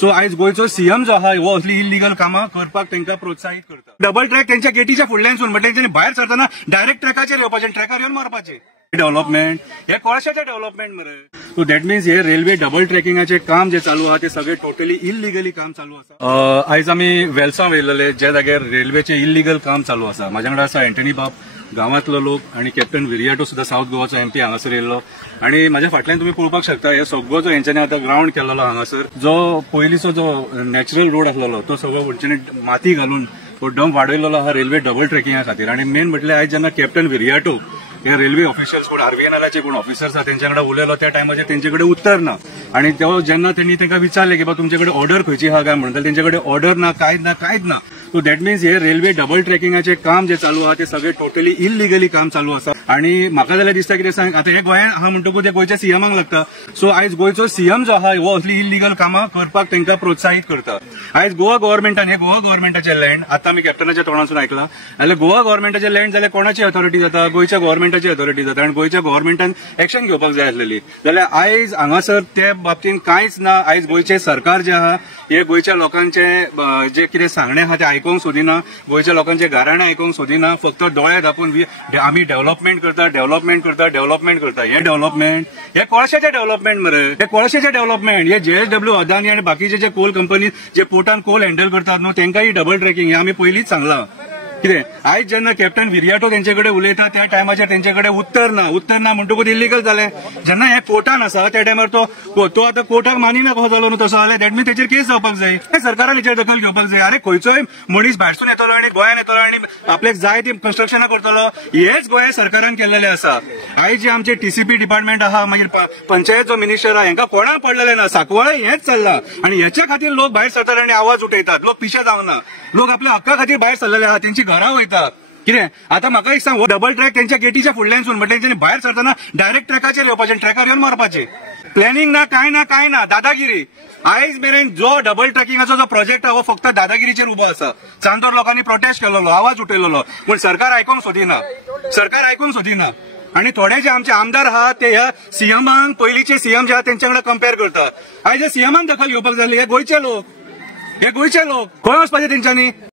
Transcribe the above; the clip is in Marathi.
सो आयज गोयचो सीएम जो आहा हो असली इलिगल कामां करपाक तांकां प्रोत्साहीत करता। डबल ट्रॅक त्यांच्या गेटीच्या फुडल्यानसून म्हटल्यार तेंच्यांनी भायर सरतना डायरेक्ट ट्रॅकाचेर येवपाचें, ट्रॅकार येवन मारपाचें। डेव्हलपमेंट हे कोळशाचें डेव्हलपमेंट मरे। सो दॅट मिन्स हे रेल्वे डबल ट्रॅकिंगाचें काम जे चालू आहा ते सगळे टोटली इलिगली काम चालू आसा। आयज आमी वेलसां वयलेले ज्या जाग्यार रेल्वेचें इलिगल काम चालू आसा। म्हाज्या वांगडा आसा एंटनी बाब, गांवांतलो लोक, आणि कॅप्टन विरियाटो सुद्धा साऊथ गोवाचो एमपी हांगासर येयल्लो। आणि म्हाज्या फाटल्यान तुम्ही पळोवपाक शकता हे सगळो जो हेंच्यांनी आतां ग्राउंड केल्लो हांगासर, जो पयलींचो जो नॅचरल रोड आसलेलो तो सगळो हेंच्यांनी माती घालून तो डंप वाडयल्लो आहा रेल्वे डबल ट्रॅकिंगा खातीर। आणि मेन म्हटल्यार आयज जेन्ना कॅप्टन विरियाटो हे रेल्वे ऑफिशियल्स कोण आरव्हीएनएलाचे कोण ऑफिसर्स आहा तेंच्या कडेन उलयलो त्या टायमाचेर तेंचे कडेन उत्तर ना। आणि तो जेन्ना त्यांनी तांकां विचारले की तुमचे कडेन ऑर्डर खंयची आहा काय म्हणून, तेंचे कडेन ऑर्डर ना, कांयच ना। सो दॅट मिन्स हे रेल्वे डबल ट्रॅकिंगाचें काम जे चालू आहा ते सगळे टोटली इलिगली काम चालू आसा। आणि म्हाका जाल्यार दिसता कितें सांग, आता हे गोंयांत आहा म्हणटकूच ते गोंयच्या सीएमाक लागता। सो आयज गोंयचो सीएम जो आहा हो असली इलिगल कामां करपाक तांकां प्रोत्साहीत करता। आयज गोवा गव्हर्नमेंटान हे गोवा गव्हर्नमेंटाचें लँड, आता आमी कॅप्टनाच्या तोंडासून आयकलां, जाल्यार गोवा गव्हर्नमेंटाचें लँड जाल्यार कोणाची अथॉरिटी जाता? गोंयच्या गव्हर्नमेंटाची अथॉरिटी जाता। आणि गोंयच्या गव्हर्नमेंटान एक्शन घेवपाक जाय आसलेली, जाल्यार आयज हांगासर त्या बाबतीन कांयच ना। आयज गोंयचे सरकार जे आहा हे गोंयच्या लोकांचे जे कितें सांगणें आहा तें आयकूंक सोदिना, गोंयच्या लोकांचे गाराणें आयकूंक सोदिना, फक्त दोळे धापून आमी डेव्हलपमेंट करता। हे डेव्हलपमेंट हे कोळशाचें डेव्हलपमेंट मरे, हे कोळशाचें डेव्हलपमेंट। हे JSW, अदानी आणि बाकीचे जे कोल कंपनी जे पोर्टान कोल हँडल करतात न्हू तेंकां ही डबल ट्रॅकिंग हे आमी पयलींच सांगलां। कितें आयज जेन्ना कॅप्टन विरियाटो तेंचे कडेन उलयता त्या टायमाचेर तेंचे कडेन उत्तर ना म्हणटकूच इलिगल जालें। जेन्ना हे कोर्टान आसा त्या टायमार तो आतां कोर्टाक मानिना कसो जालो न्हू तसो जाल्यार दॅट मीन्स तेचेर केस जावपाक जाय, सरकारान हेचेर दखल घेवपाक जाय। अरे खंयचोय मनीस भायरसून येतलो आणि गोंयान येतलो आणि आपल्याक जाय ती कन्स्ट्रक्शनां करतलो, हेच गोंया सरकारान केल्लेलें आसा। आयज जे आमचे TCP डिपार्टमेंट आहा, मागीर पंचायत जो मिनिस्टर आहा, हेंकां कोणाक पडलेलें ना, सांकवाळे हेच चल्लां। आणि हेच्या खातीर लोक भायर सरतात आणि आवाज उठयतात, लोक पिशे जावना, लोक आपल्या हक्का खातीर भायर सरलेले आहा, तेंची घरां वयता। कितें आतां म्हाका एक सांग, डबल ट्रॅक त्यांच्या गेटीच्या फुडल्यानसून म्हटल्यार तेंच्यांनी भायर सरतना डायरेक्ट ट्रॅकाचेर येवपाचें, ट्रॅकार येवन मारपाचें। प्लॅनिंग ना, कांय ना, दादागिरी। आयज मेरेन जो डबल ट्रॅकिंगाचो जो प्रोजेक्ट आहा हो फक्त दादागिरीचेर उबो आसा। चांदोर लोकांनी प्रोटेस्ट केलेलो, आवाज उठयलेलो, पूण सरकार आयकूंक सोदिना। आणि थोडे जे आमचे आमदार आहात ते ह्या सीएमांक, पयलींचे सीएम जे आहा तेंच्या कडेन कंपेर करतात। आयज ह्या सीएमान दखल घेवपाक जाय। हे गोंयचे लोक खंय वचपाचें तेंच्यांनी?